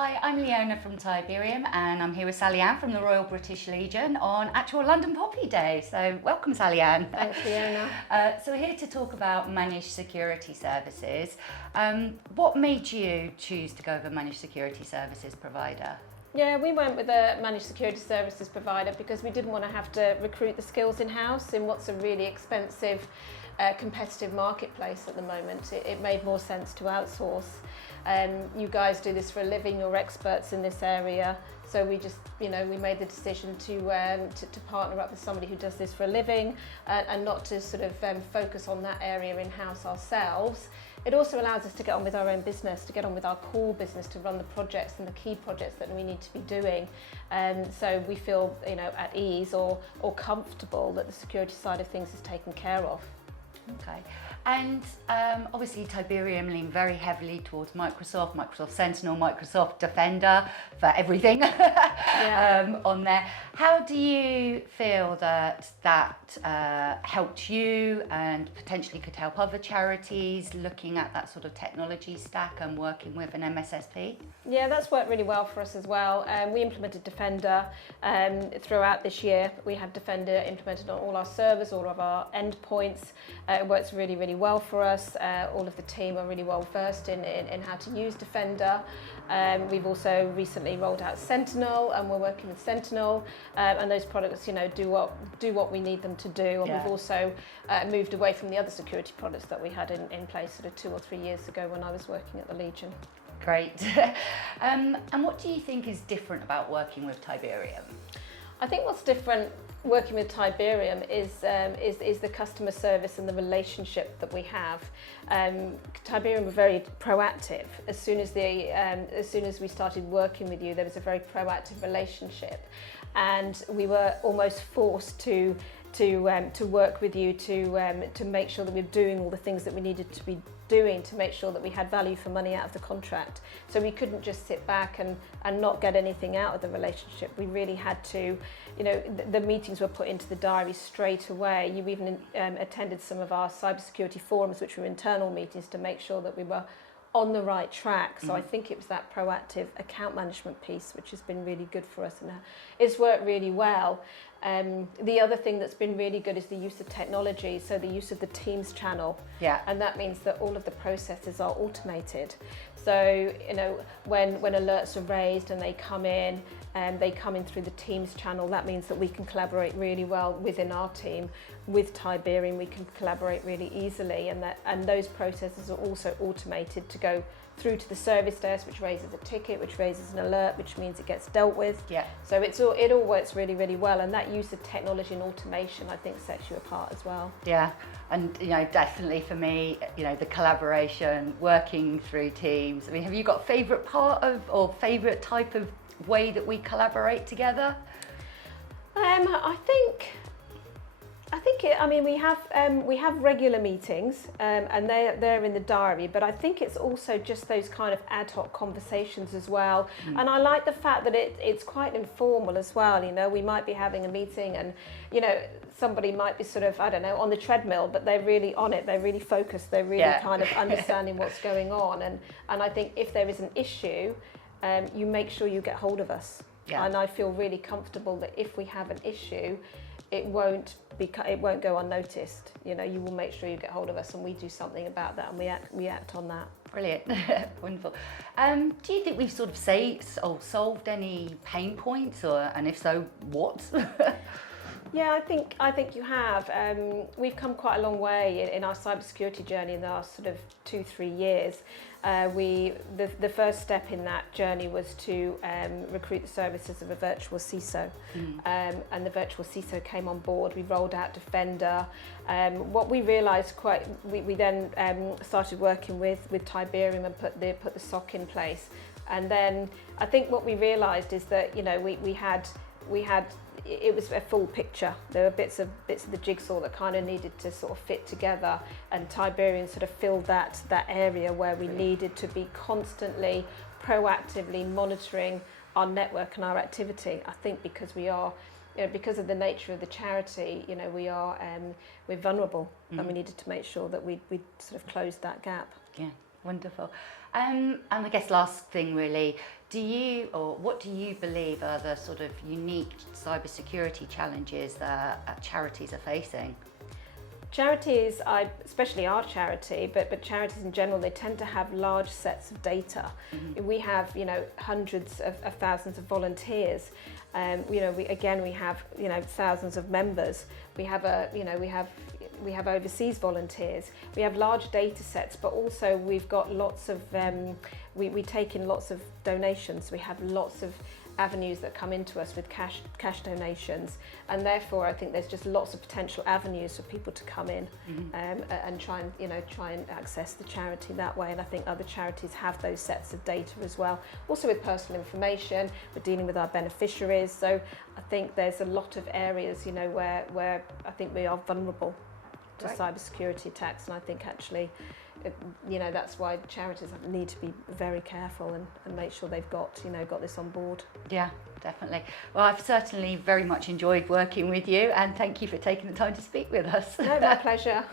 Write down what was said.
Hi, I'm Leona from Tiberium and I'm here with Sally Ann from the Royal British Legion on actual London Poppy Day. So welcome, Sally Ann. Thanks, Leona. So we're here to talk about managed security services. What made you choose to go with a managed security services provider? Yeah, we went with a managed security services provider because we didn't want to have to recruit the skills in-house in what's a really expensive competitive marketplace at the moment. It made more sense to outsource. You guys do this for a living, you're experts in this area, so we just, we made the decision to partner up with somebody who does this for a living and not to sort of focus on that area in-house ourselves. It also allows us to get on with our own business, to get on with our core business, to run the projects and the key projects that we need to be doing. So we feel, at ease or comfortable that the security side of things is taken care of. Okay, and obviously Tiberium lean very heavily towards Microsoft Sentinel, Microsoft Defender for everything on there. How do you feel that helped you and potentially could help other charities looking at that sort of technology stack and working with an MSSP? Yeah, that's worked really well for us as well. We implemented Defender throughout this year. We have Defender implemented on all our servers, all of our endpoints. It works really, really well for us. All of the team are really well versed in how to use Defender. We've also recently rolled out Sentinel, and we're working with Sentinel, and those products, do what we need them to do. And we've also moved away from the other security products that we had in place sort of 2 or 3 years ago when I was working at the Legion. Great. And what do you think is different about working with Tiberium? I think what's different working with Tiberium is the customer service and the relationship that we have. Tiberium were very proactive. As soon as we started working with you, there was a very proactive relationship, and we were almost forced to work with you to make sure that we're doing all the things that we needed to be doing to make sure that we had value for money out of the contract. So we couldn't just sit back and not get anything out of the relationship. We really had to, the meetings were put into the diary straight away. You even attended some of our cybersecurity forums, which were internal meetings, to make sure that we were on the right track. So I think it was that proactive account management piece which has been really good for us, and it's worked really well. The other thing that's been really good is the use of technology, so the use of the Teams channel. Yeah. And that means that all of the processes are automated. So, when alerts are raised and they come in through the Teams channel, that means that we can collaborate really well within our team. With Tiberium, we can collaborate really easily, and those processes are also automated to go through to the service desk, which raises a ticket, which raises an alert, which means it gets dealt with. Yeah. So it all works really, really well, and that use of technology and automation, I think, sets you apart as well. Yeah, and definitely for me, the collaboration, working through teams. I mean, have you got a favourite part of or favourite type of way that we collaborate together? We have regular meetings, and they're in the diary, but I think it's also just those kind of ad hoc conversations as well. And I like the fact that it's quite informal as well. We might be having a meeting and somebody might be sort of, I don't know, on the treadmill, but they're really on it, they're really focused, they're really kind of understanding what's going on. And I think if there is an issue, you make sure you get hold of us. Yeah. And I feel really comfortable that if we have an issue, it won't go unnoticed. You will make sure you get hold of us, and we do something about that, and we act on that. Brilliant. Wonderful. Do you think we've sort of solved any pain points, and if so, what? Yeah, I think you have. We've come quite a long way in our cybersecurity journey in the last sort of 2-3 years. The first step in that journey was to recruit the services of a virtual CISO, and the virtual CISO came on board. We rolled out Defender. What we realised we then started working with Tiberium and put the SOC in place. And then I think what we realised is that we had it was a full picture. There were bits of the jigsaw that kind of needed to sort of fit together, and Tiberium sort of filled that area where we needed to be constantly, proactively monitoring our network and our activity. I think because we are, because of the nature of the charity, we're vulnerable, and we needed to make sure that we sort of closed that gap. Yeah, Wonderful. And I guess last thing really, what do you believe are the sort of unique cybersecurity challenges that charities are facing? Charities, especially our charity, but charities in general, they tend to have large sets of data. Mm-hmm. We have, hundreds of thousands of volunteers. We have, thousands of members. We have we have overseas volunteers. We have large data sets, but also we've got lots of, we take in lots of donations. We have lots of avenues that come into us with cash donations, and therefore I think there's just lots of potential avenues for people to come in and try and access the charity that way. And I think other charities have those sets of data as well. Also with personal information, we're dealing with our beneficiaries, so I think there's a lot of areas where I think we are vulnerable to cybersecurity attacks, and I think actually that's why charities need to be very careful and make sure they've got this on board. Yeah, definitely. Well, I've certainly very much enjoyed working with you, and thank you for taking the time to speak with us. No, my pleasure.